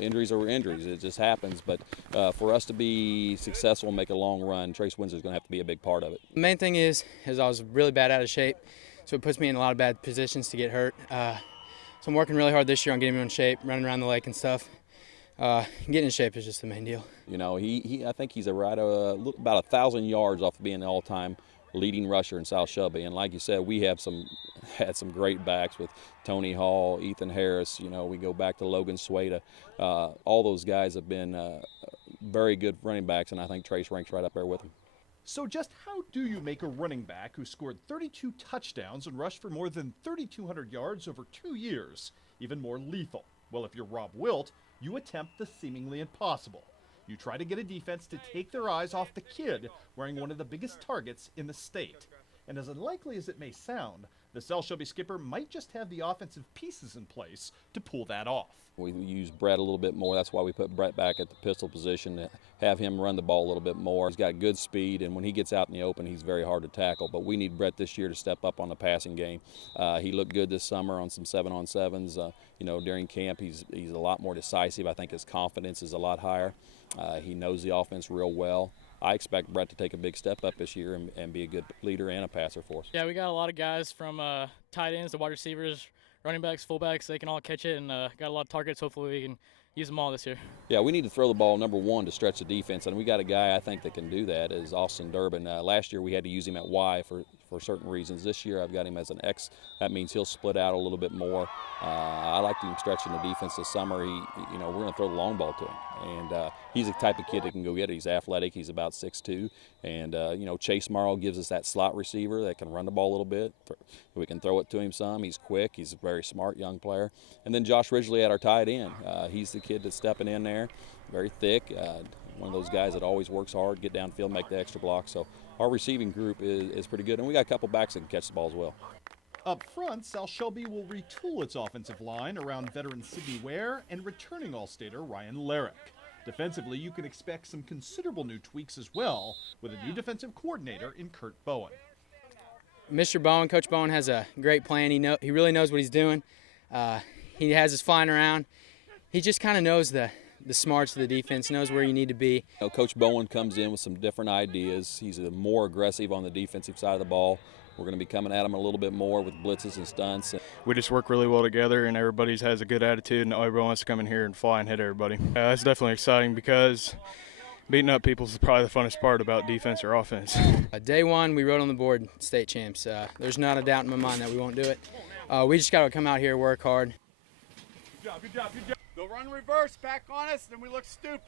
Injuries are injuries. It just happens. But for us to be successful and make a long run, Trace Windsor is going to have to be a big part of it. The main thing is I was really bad out of shape, so it puts me in a lot of bad positions to get hurt. So I'm working really hard this year on getting me in shape, running around the lake and stuff. Getting in shape is just the main deal. You know, I think he's about 1,000 yards off of being the all-time leading rusher in South Shelby. And like you said, we have had some great backs with Tony Hall, Ethan Harris. You know, we go back to Logan Sueda. All those guys have been very good running backs, and I think Trace ranks right up there with them. So just how do you make a running back who scored 32 touchdowns and rushed for more than 3,200 yards over 2 years even more lethal? Well, if you're Rob Wilt, you attempt the seemingly impossible. You try to get a defense to take their eyes off the kid wearing one of the biggest targets in the state. And as unlikely as it may sound, the South Shelby skipper might just have the offensive pieces in place to pull that off. We use Brett a little bit more. That's why we put Brett back at the pistol position to have him run the ball a little bit more. He's got good speed, and when he gets out in the open, he's very hard to tackle. But we need Brett this year to step up on the passing game. He looked good this summer on some 7-on-7s. You know, during camp, he's a lot more decisive. I think his confidence is a lot higher. He knows the offense real well. I expect Brett to take a big step up this year and be a good leader and a passer for us. Yeah, we got a lot of guys from tight ends to wide receivers, running backs, fullbacks. They can all catch it, and got a lot of targets. Hopefully we can use them all this year. Yeah, we need to throw the ball, number one, to stretch the defense, and we got a guy I think that can do that is Austin Durbin. Last year we had to use him at Y for certain reasons. This year I've got him as an X. That means he'll split out a little bit more. I like him stretching the defense this summer. You know, we're going to throw the long ball to him, and he's the type of kid that can go get it. He's athletic. He's about 6'2", and you know, Chase Morrow gives us that slot receiver that can run the ball a little bit. We can throw it to him some. He's quick. He's a very smart young player. And then Josh Ridgely at our tight end. He's the kid that's stepping in there, very thick. One of those guys that always works hard, get downfield, make the extra block. So our receiving group is pretty good, and we got a couple backs that can catch the ball as well. Up front, South Shelby will retool its offensive line around veteran Sidney Ware and returning All-Stater Ryan Larrick. Defensively, you can expect some considerable new tweaks as well, with a new defensive coordinator in Kurt Bowen. Mr. Bowen, Coach Bowen, has a great plan. He really knows what he's doing. He has us flying around. He just kind of knows the smarts of the defense, knows where you need to be. You know, Coach Bowen comes in with some different ideas. He's more aggressive on the defensive side of the ball. We're going to be coming at him a little bit more with blitzes and stunts. We just work really well together, and everybody has a good attitude, and everyone wants to come in here and fly and hit everybody. That's definitely exciting because beating up people is probably the funnest part about defense or offense. Day one, we rode on the board state champs. There's not a doubt in my mind that we won't do it. We just got to come out here, work hard. Good job, good job, good job. They'll run reverse back on us, then we look stupid.